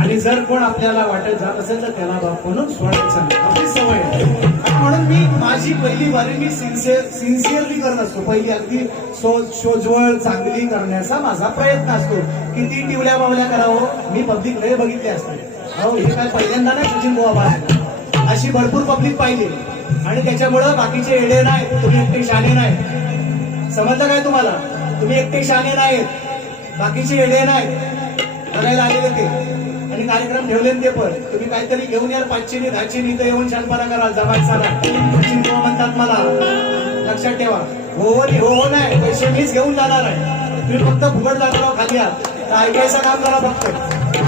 आणि जर कोण आपल्याला वाटत जात असेल तर त्याला म्हणून सोडायचं नाही, आपली सवय आहे. म्हणून मी माझी पहिली बारी मी सिन्सिअरली करत असतो. पहिली अगदी सोजवळ चांगली करण्याचा माझा प्रयत्न असतो. किती टिवल्या बावल्या करावं, मी पब्लिक लय बघितले असते. हो, हे काय पहिल्यांदा नाही सचिन बुवा बाहेर, अशी भरपूर पब्लिक पाहिली. आणि त्याच्यामुळं बाकीचे एडे नाही, तुम्ही एकटे शाणे नाही. समजलं काय तुम्हाला? तुम्ही एकटे शाणे नाहीत, बाकीचे एडे नाहीत. बघायला आलेले ते आणि कार्यक्रम ठेवले ते पण. तुम्ही काहीतरी घेऊन याल 500 नी 1000 नी, तर येऊन शानपणा कराल, जमायचा नाही. सचिन बुवा म्हणतात मला, लक्षात ठेवा. हो हो नाही, पैसे मीच घेऊन जाणार आहे. तुम्ही फक्त फुकट जाणार खाली आहात, तर ऐकायचं काम करा फक्त.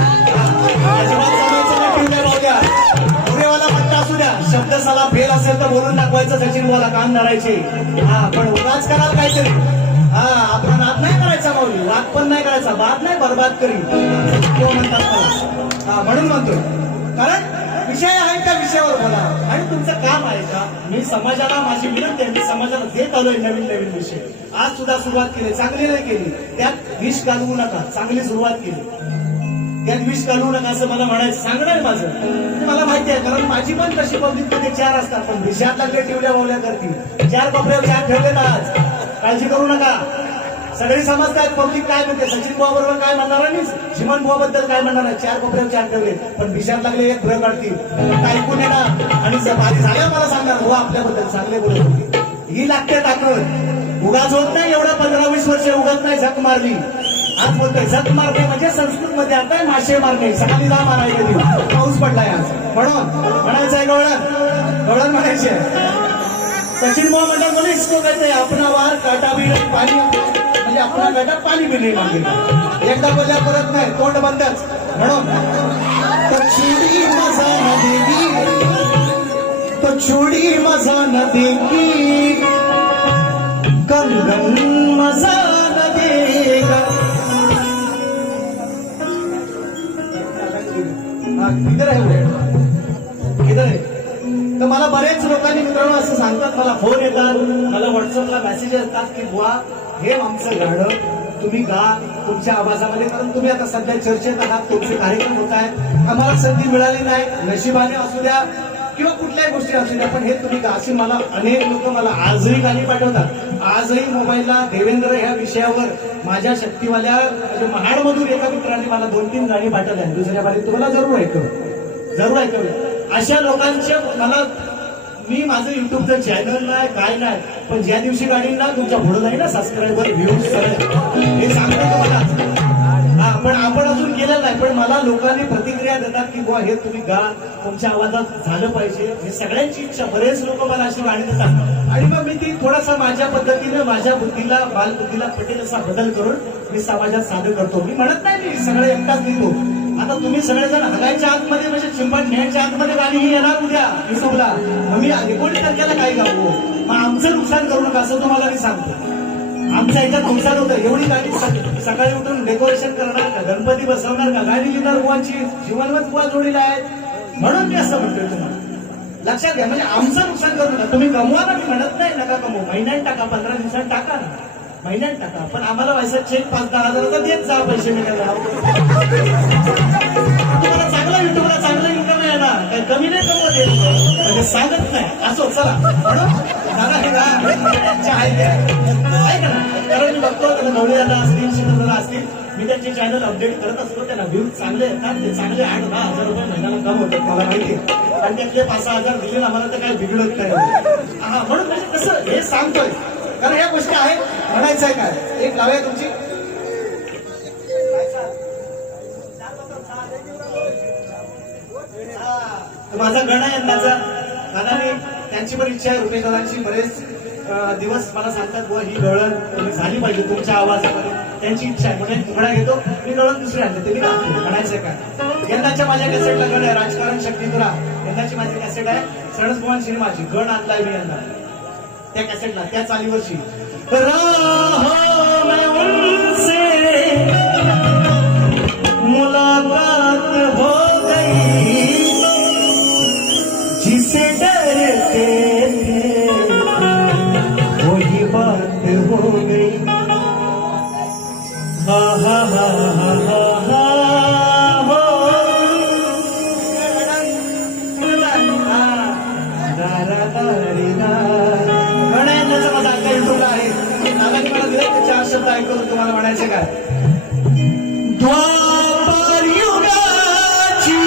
अजिबात जमायचं नाही. ठेवल्या राहू पुरेवाला पट्टा असू द्या, शब्द सला फेल असेल तर बोलून दाखवायचं. सचिन बुवाला काम धरायचे. हा, पण उगाच कराल काहीतरी. हा, आपला नाद नाही करायचा माऊली, वाद पण नाही करायचा. बाद नाही, बरबाद करी म्हणतात मला. हा, म्हणून म्हणतोय, कारण विषय आहे त्या विषयावर बोला. आणि तुमचं काम आहे का? मी समाजाला, माझी विनंती आहे, मी समाजाला देत आलोय नवीन नवीन विषय. आज सुद्धा सुरुवात केली, चांगली नाही केली, त्यात विष घालवू नका. चांगली सुरुवात केली, त्यात विष घालवू नका असं मला म्हणायचं, सांगणं आहे माझं. मला माहिती आहे, कारण माझी पण तशी पब्लिक मध्ये 4 असतात, पण विषयात लागले टिवल्या बावल्या करतील. 4 कोपऱ्यावर 4 ठेवलेत आज, काळजी करू नका. सगळी समजतात पब्लिक काय म्हणते. सचिन बुवा बरोबर काय म्हणणार नाही, चिमन बुवा बद्दल काय म्हणणार आहे. 4 कोपऱ्यावर 4 ठेवले, पण विषयात लागले एक भ्र काढतील, ऐकून येणार आणि बारी झाल्या मला सांगणार हो आपल्याबद्दल चांगले बोलत होते. ही लागते ताकद. उगाच होत नाही, एवढं 15-20 वर्ष उगत नाही झक मारली. आज बोलतोय झक मारणे म्हणजे संस्कृत मध्ये आता मासे मारणे. सकाळी जा मारायला कधी पाऊस पडलाय आज, म्हणून म्हणायचंय गवळण गवळण म्हणायचे. सचिन बुवा म्हणतात बोले इसको कहते अपना वार काटा भी नाही, पाणी म्हणजे आपला गटात पाणी बी नाही मागे. एकदा बोलल्या परत नाही, तोंड बंदच. म्हणून तो छोडी मजा न देगी, तो छोडी मजा न देगी, कंगन मजा न देगा. किधर आहे किधर आहे? तर मला बरेच लोकांनी मित्रांनो असं सांगतात, मला फोन येतात, मला व्हॉट्सअपला मेसेज येतात की बुवा हे आमचं गाणं तुम्ही गा तुमच्या आवाजामध्ये, कारण तुम्ही आता सध्या चर्चेत आहात, तुमचे कार्यक्रम होत आहेत, आम्हाला संधी मिळाली नाही, नशिबाने असू द्या किंवा कुठल्याही गोष्टी असू द्या, पण हे तुम्ही गा. असे मला अनेक लोक मला आजही गाणी पाठवतात. आजही मोबाईलला देवेंद्र ह्या विषयावर माझ्या शक्तीवाल्या महाडमधून एका मित्राने मला 2-3 गाणी पाठवल्या. दुसऱ्या बारीत तुम्हाला जरूर ऐकवलं. अशा लोकांच्या मला, मी माझं युट्यूबचं चॅनल नाही काय नाही, पण ज्या दिवशी गाडींना तुमच्या पुढे नाही ना सबस्क्रायबर व्ह्यूज हे सांगतो तुम्हाला. हा, पण आपण अजून केलं नाही, पण मला लोकांनी प्रतिक्रिया देतात की बुवा हे तुम्ही गा, तुमच्या आवाजात झालं पाहिजे. हे सगळ्यांची इच्छा. बरेच लोक मला अशी गाणी देतात आणि मग मी ती थोडासा माझ्या पद्धतीने माझ्या बुद्धीला बालबुद्धीला पटेल असा बदल करून मी समाजात सादर करतो. मी म्हणत नाही मी सगळे एकटाच लिहितो. आता तुम्ही सगळेजण हगायच्या आतमध्ये म्हणजे चिंबट न्यायच्या आतमध्ये गाणी ही येणार उद्या युट्यूबला, मग मी 19 तारखेला काय गावो, मग आमचं नुकसान करू नका असं तुम्हाला मी सांगतो. आमच्या ह्याच्यात नुकसान होतं. एवढी गाणी सकाळी उठून डेकोरेशन करणार का, गणपती बसवणार का, गाणी लिहिणार बुवांची जीवनवत बुवा जोडीला आहेत. म्हणून मी असं म्हणतोय तुम्हाला, लक्षात घ्या, म्हणजे आमचं नुकसान करू नका. तुम्ही कमवा ना, मी म्हणत नाही नका कमवू, महिन्यात टाका, 15 दिवसात टाका ना, महिन्यात टाका, पण आम्हाला व्हायचा चेक 5-10 हजाराचा देत जा, पैसे मिळायला. तुम्हाला चांगला युट्यूबला चांगलं इन्कम आहे ना, काही कमी नाही कमवत येत, म्हणजे सांगत नाही असो. चला म्हणून दादा हे ऐका ना, कारण मी बघतो नवले दादा असतील, शिंदे दादा असतील, मी त्यांचे चॅनल अपडेट करत असतो, त्यांना व्ह्यूज चांगले येतात, ते चांगले 8-10 हजार रुपये महिन्याला कमवतात, मला माहिती आहे. आणि त्यातले 5-6 हजार दिले आम्हाला तर काही बिघडत नाही. हा म्हणून म्हणजे कसं हे सांगतोय, कारण या गोष्टी आहेत. म्हणायचं आहे काय, एक लावूया तुमची माझा गण आहे यंदाचा. दादाने त्यांची पण इच्छा आहे, रुपये दादांची बरेच दिवस मला सांगतात बुवा ही गळण झाली पाहिजे तुमच्या आवाजामध्ये, त्यांची इच्छा आहे. म्हणून घोडा घेतो मी, गळण दुसरी आणले ते मी दाखवतो. म्हणायचं काय, यंदाच्या माझ्या कॅसेटला गण आहे राजकारण शक्तीपुरा, यंदाची माझी कॅसेट आहे सणस भुवन सिनेमाची, गण आणलाय मी यंदा त्या कॅसेटला, त्या चालीवरची. मुलाकात हो गई जिसे डरते थे वही बात हो गई. हा हा हा हा हा हो गणांचा माझा अक्का युट्यूबला आहे. दादानी मला दिले ते 4 शब्द ऐकून तुम्हाला म्हणायचे काय. द्वापर युगाची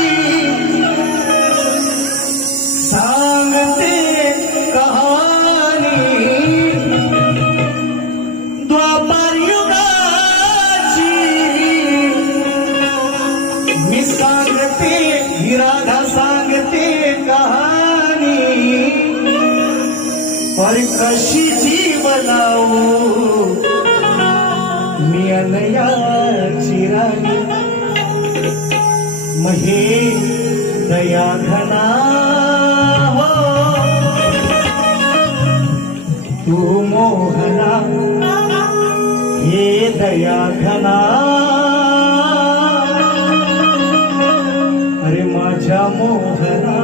सांगते कहाणी, द्वापर युगाची मी सांगते, ही राधा सांगते कहाणी, पर कशी जीव लावू मी अनयाची राणी. महे दया घना हो तू मोहना, हे दया घना अरे माझ्या मोहना.